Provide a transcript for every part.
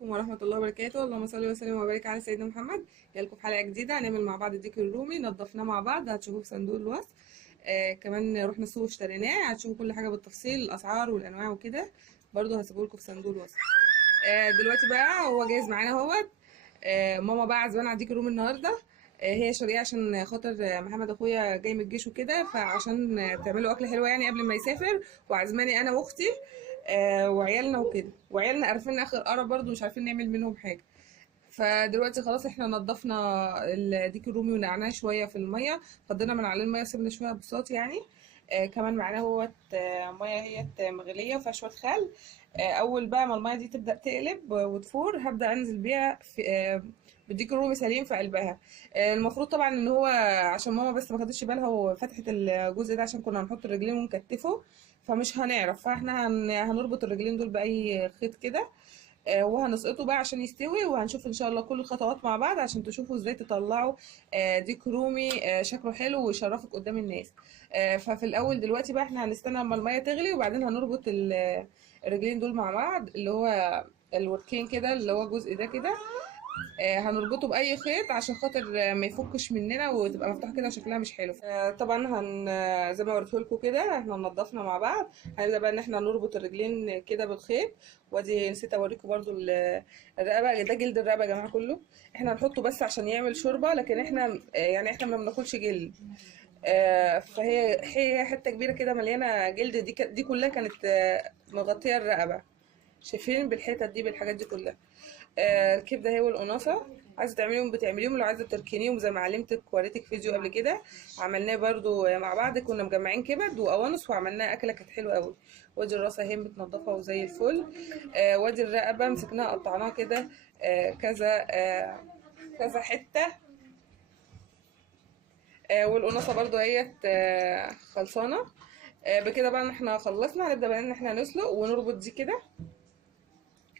ورحمة الله وبركاته. اللهم صل وسلم وبارك على سيدنا محمد. جايلكم في حلقة جديدة هنعمل مع بعض الديك الرومي. نضفناه مع بعض، هتشوفوه في صندوق الوصف. كمان رحنا السوق اشتريناه، هتشوفوا كل حاجة بالتفصيل، الأسعار والأنواع وكده. برضو هسيبه لكم في صندوق الوصف. دلوقتي بقى هو جاهز معانا اهوت. ماما بقى عزمانة على الديك الرومي النهاردة. هي شارياه عشان خاطر محمد اخويا جاي من الجيش وكده، فعشان تعملوا اكل حلوه يعني قبل ما يسافر، وعزماني انا واختي وعيالنا وكده. وعيالنا قرفين اخر قرف برضو، مش عارفين نعمل منهم حاجه. فدلوقتي خلاص احنا نضفنا الديك الرومي ونقعناه شويه في الميه، فضينا من عليه الميه وسيبنا شويه بصوت يعني. كمان معانا اهوت ميه هي مغليه وفيها شويه خل. اول بقى ما الميه دي تبدا تقلب وتفور، هبدا انزل بيها في بالديك الرومي سليم في قلبها. المفروض طبعا ان هو عشان ماما بس ما خدتش بالها وفتحت الجزء ده، عشان كنا هنحط الرجلين ونكتفه، فمش هنعرف. فاحنا هنربط الرجلين دول باي خيط كده. وهنسقطه بقى عشان يستوي، وهنشوف ان شاء الله كل الخطوات مع بعض عشان تشوفوا ازاي تطلعوا ديك رومي شكله حلو ويشرفك قدام الناس. ففي الاول دلوقتي بقى احنا هنستنى اما الميه تغلي، وبعدين هنربط الرجلين دول مع بعض، اللي هو الوركين كده، اللي هو الجزء ده كده. هنربطه باي خيط عشان خاطر ما يفكش مننا وتبقى مفتوحه كده وشكلها مش حلو. طبعا زي ما قلت لكم كده، احنا نضفنا مع بعض. هنبدا بقى ان احنا نربط الرجلين كده بالخيط. وادي نسيت اوريكم برضو الرقبه، ده جلد الرقبه يا جماعه كله. احنا هنحطه بس عشان يعمل شوربه، لكن احنا يعني احنا ما بناكلش جلد. فهي حته كبيره كده مليانه جلد. دي كلها كانت مغطيه الرقبه. شايفين بالحتت دي، بالحاجات دي كلها. الكبده هي والقناصه، عايزه تعمليهم بتعمليهم، لو عايزه تركنيهم زي ما علمتك وريتك فيديو قبل كده. عملناه برضو مع بعض، كنا مجمعين كبد وقوانص وعملناها اكله كانت حلوه قوي. وادي الراس اهي متنضفه وزي الفل. وادي الرقبه مسكناها قطعناها كده كذا كذا حته. والقناصه برضو اهيت خلصانه. بكده بقى احنا خلصنا. هنبدا بقى ان احنا نسلق ونربط دي كده،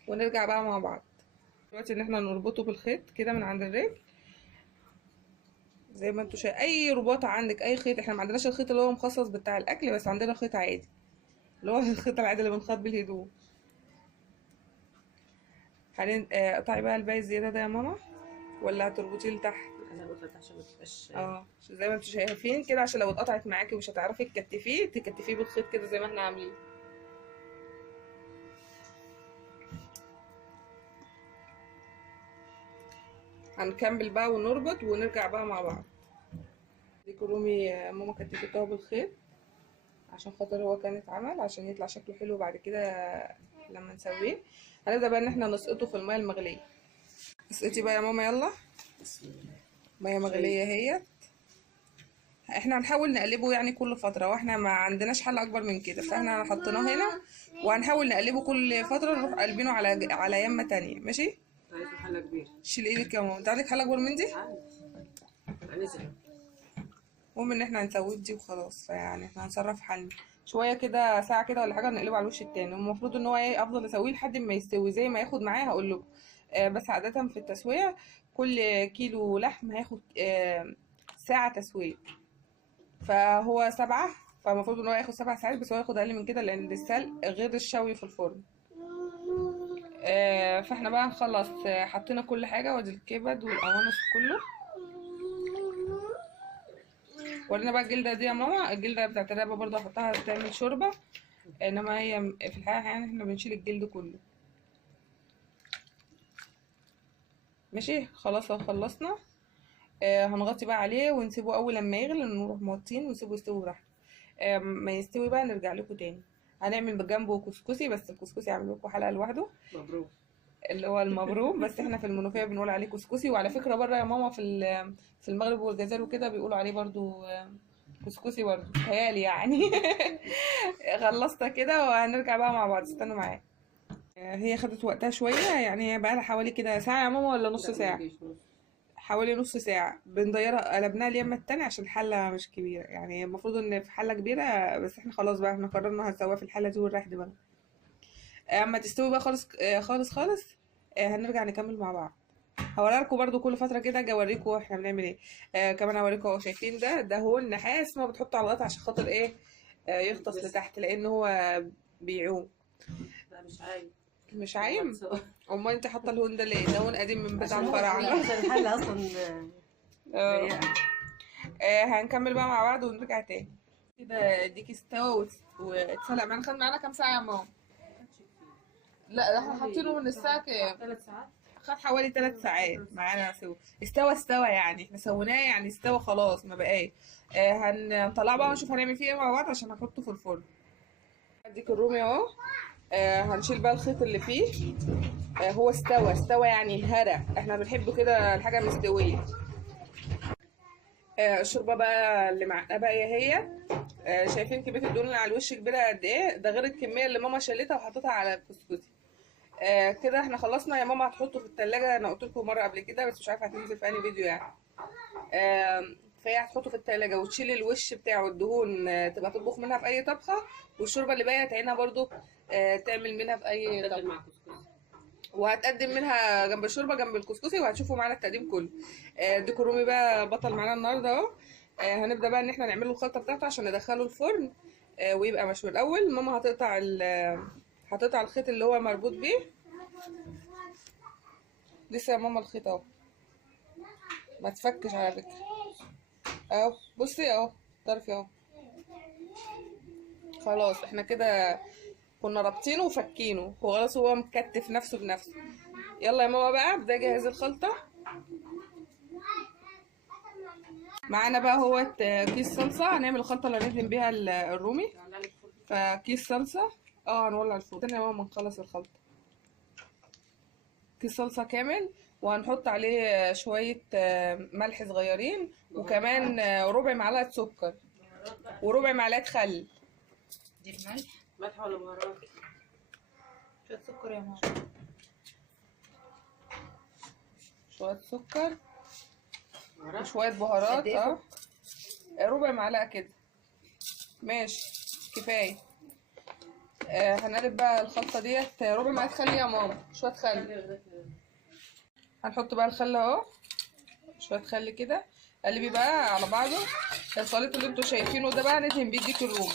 ونرجع بقى مع بعض. دلوقتي ان احنا نربطه بالخيط كده من عند الرجل، زي ما انتوا شايف. اي رباط عندك، اي خيط. احنا ما عندناش الخيط اللي هو مخصص بتاع الاكل، بس عندنا خيط عادي اللي هو الخيط العادي اللي بنخيط بالهدوم. قطعي بقى الباقي الزياده ده يا ماما، ولا هتربطيه لتحت؟ انا قلت عشان ما تبقاش. زي ما انتوا شايفين كده، عشان لو اتقطعت معاكي ومش هتعرفي تكتفيه بالخيط كده زي ما احنا عاملين. هنكمل بقى ونربط ونرجع بقى مع بعض. ديك الرومي ماما كتفتها بالخيط عشان خاطر هو كان اتعمل عشان يطلع شكله حلو بعد كده لما نسويه. هنبدأ بقى ان احنا نسقطه في المية المغلية. اسقطي بقى يا ماما، يلا. بسم الله. مية مغلية اهي. احنا هنحاول نقلبه يعني كل فترة، واحنا ما عندناش حل اكبر من كده، فاحنا حطيناه هنا وهنحاول نقلبه كل فترة، نروح قلبينه على يمة تانية. ماشي. عايزه حله كبيره. شيل ايدك يا ماما، انت عندك حل اكبر من دي؟ هنزل. المهم ان احنا هنسويه دي وخلاص، فيعني احنا هنصرف حالنا شويه كده، ساعه كده ولا حاجه، نقلبه على الوش التاني. المفروض ان هو ايه، افضل اسويه لحد ما يستوي زي ما ياخد معايا هقول لكم. بس عاده في التسويه كل كيلو لحم هياخد ساعه تسويه. فهو 7، فالمفروض ان هو ياخد 7 ساعات، بس هو ياخد اقل من كده لان السلق غير الشوي في الفرن. فاحنا بقى نخلص. حطينا كل حاجه، وادي الكبد والقوانص كله. ورينا بقى الجلده دي يا ماما، الجلده بتاعت الرقبه برضه هحطها تعمل شوربه، انما هي في الحقيقه يعني احنا بنشيل الجلد كله. ماشي خلاص، لو خلصنا هنغطي بقى عليه ونسيبه. اول لما يغلي نروح موطين ونسيبه يستوي براحته. ما يستوي بقى نرجع لكم تاني. هنعمل بجنبه كسكسي، بس الكسكسي هعمل لكم حلقه لوحده، مبروك. اللي هو المبروم. بس احنا في المنوفيه بنقول عليه كسكسي، وعلى فكره بره يا ماما في المغرب والجزائر وكده بيقولوا عليه برضو كسكسي برضو، تهيالي يعني. خلصت كده وهنرجع بقى مع بعض، استنوا معايا. هي خدت وقتها شويه يعني، هي بقى لها حوالي كده ساعه يا ماما ولا نص ساعه؟ حوالي نص ساعه بنديرها، قلبناها اليمه التانية عشان الحله مش كبيره يعني. المفروض ان في حله كبيره، بس احنا خلاص بقى احنا قررنا هنسويها في الحله دي ونريح دماغنا. اما تستوي بقى خالص خالص خالص، هنرجع نكمل مع بعض. هوريلكوا برضو كل فتره كده، اجي اوريكم احنا بنعمل ايه. كمان اوريكم اهو، شايفين ده هو النحاس ما بتحطه على الغطا عشان خاطر ايه، يغطس لتحت، لان هو بيعوم. لا مش عايز. مش عايم؟ امال انت حاطه اللون ده ليه؟ ده لون قديم من بتاع عشان الفراعنه. عشان الحل اصلا اه. ضيقة. هنكمل بقى مع بعض ونرجع تاني. كده اديكي استوى واتسلق معانا. خد معانا كام ساعه يا ماما؟ لا ده احنا حاطينه من الساعه كام؟ 3 ساعات. خد حوالي 3 ساعات معانا سوا. استوى يعني احنا سويناه يعني استوى خلاص ما بقاش. هنطلعه بقى ونشوف هنعمل فيه ايه مع بعض عشان هنحطه في الفرن. اديك الرومي اهو. هنشيل بقى الخيط اللي فيه. هو استوى يعني هرى، احنا بنحبه كده الحاجه مستويه. الشوربه بقى اللي معانا بقى هي شايفين كميه الدهون اللي على الوش كبيره قد ايه؟ ده غير الكميه اللي ماما شالتها وحطيتها على الكسكسي. كده احنا خلصنا يا ماما. هتحطه في التلاجة، انا قلت لكم مره قبل كده بس مش عارفه هتنزل في انهي فيديو يعني. فهي هتحطه في التلاجة وتشيل الوش بتاعه الدهون، تبقى تطبخ منها في اي طبخه. والشوربه اللي باقيه تعينها برضو تعمل منها في اي بدل طبخه. مع كسكسي. وهتقدم منها جنب الشوربه جنب الكسكسي وهتشوفوا معانا التقديم كله. ديكور رومي بقى بطل معانا النهارده اهو. هنبدا بقى ان احنا نعمل له الخلطه بتاعته عشان ندخله الفرن ويبقى مشوي. الاول ماما هتقطع الخيط اللي هو مربوط بيه. لسه يا ماما الخيط اهو ما تفكش على فكره اهو. بصي اهو طرفي اهو. خلاص احنا كده كنا رابطينه وفكينه وخلاص هو مكتف نفسه بنفسه. يلا يا ماما بقى ابدا جهز الخلطه. معانا بقى هو كيس صلصه. هنعمل الخلطه اللي هندهن بيها الرومي. فكيس صلصه. هنولع الفرن تاني يا ماما نخلص الخلطه. كيس صلصه كامل وهنحط عليه شويه ملح صغيرين وكمان ربع معلقه سكر وربع معلقه خل. دي الملح. ملح ولا بهارات؟ شوية سكر يا ماما. شويه سكر بهارات. وشويه بهارات. قد إيه ربع معلقه كده ماشي كفايه. هنقلب بقى الخلطه ديت. ربع معلقه خل يا ماما. شويه خل. هنحط بقى الخل اهو. شويه خل كده. قلبي بقى على بعضه. الخليط اللي انتوا شايفينه ده بقى ندهن بيه ديك الرومي.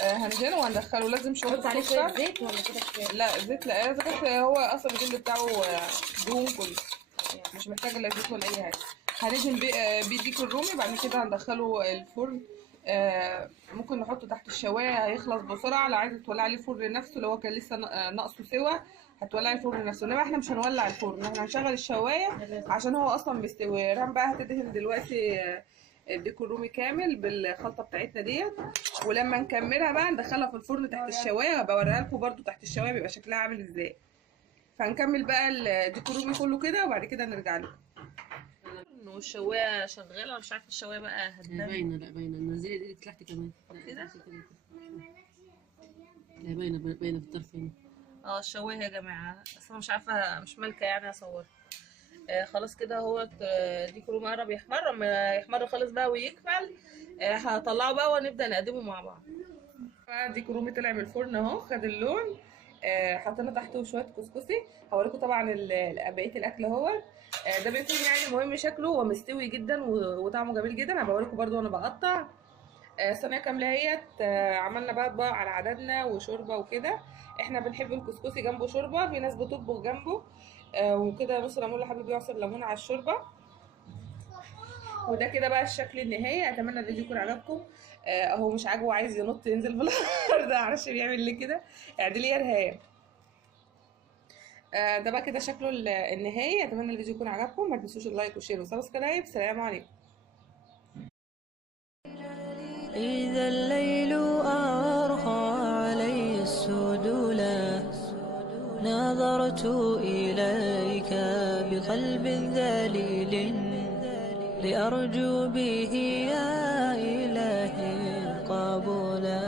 هندهنه وهندخله. لازم شويه نحط عليه سكر. شوية زيت ولا كده كفاية؟ لا زيت لا. زيت هو اصلا الجلد بتاعه دهون كله مش محتاج لا زيت ولا اي حاجه. هندهن بيه ديك الرومي. بعد كده هندخله الفرن. ممكن نحطه تحت الشوايه هيخلص بسرعه. لو عايزه تولعي عليه الفرن نفسه اللي هو كان لسه ناقصه سوا هتولعي الفرن نفسه. انما احنا مش هنولع الفرن، احنا هنشغل الشوايه عشان هو اصلا مستوي. ريهام بقى هتدهن دلوقتي الديك الرومي كامل بالخلطه بتاعتنا ديت. ولما نكملها بقى ندخلها في الفرن تحت الشوايه وهبقى اوريها لكم برده تحت الشوايه بيبقى شكلها عامل ازاي. فهنكمل بقى الديك الرومي كله كده وبعد كده نرجع له. والشوايه شغاله مش عارفه الشوايه بقى باينه. لا باينه. نزلي ايدك تحت كمان. كده؟ لا باينه في الطرف هنا. الشوايه يا جماعه اصلا مش عارفه مش مالكه يعني اصور. خلاص كده هو ديك الرومي قرب يحمر. اما يحمر خالص بقى ويكمل هطلعه بقى ونبدا نقدمه مع بعض. ديك الرومي طلع من الفرن اهو خد اللون. حطينا تحته شويه كسكسي. هوريكم طبعا بقيه الاكل اهو. ده بيكون يعني مهم شكله ومستوي جدا وطعمه جميل جدا. هبقى اوريكم برده وانا بقطع. صينيه كامله اهيت. عملنا بقى اطباق على عددنا وشوربه وكده. احنا بنحب الكسكسي جنبه شوربه. في ناس بتطبخ جنبه وكده نص ليمون لحد بيعصر ليمون على الشوربه. وده كده بقى الشكل النهائي. اتمنى الفيديو يكون عجبكم. اهو مش عاجبه عايز ينط ينزل في الارض ده معرفش بيعمل ليه كده. اعدلي يا رهام. ده بقى كده شكله النهائي. اتمنى الفيديو يكون عجبكم. ما تنسوش اللايك والشير وسبسكرايب. سلام عليكم. إذا الليل أرخى علي السدولا نظرت إليك بقلب ذليل لأرجو به يا إلهي قبولا.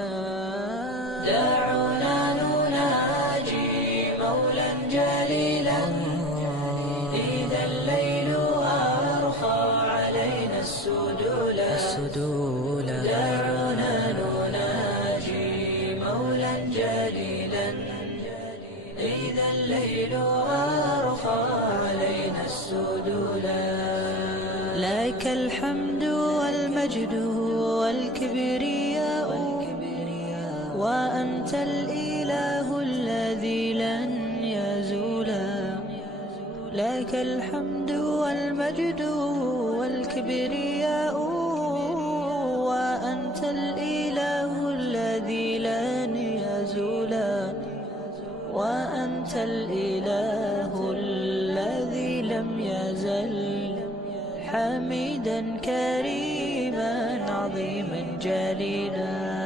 دعونا نناجي مولا جليلا إذا الليل أرخى علينا السدولا. دعونا نناجي مولا جليلا إذا الليل أرخى علينا السدولا. لك الحمد والمجد والكبرياء وأنت الإله الذي لا لك الحمد والمجد والكبرياء، وأنت الإله الذي لن يزول، وأنت الإله الذي لم يزل، حميدا كريما عظيما جليلا.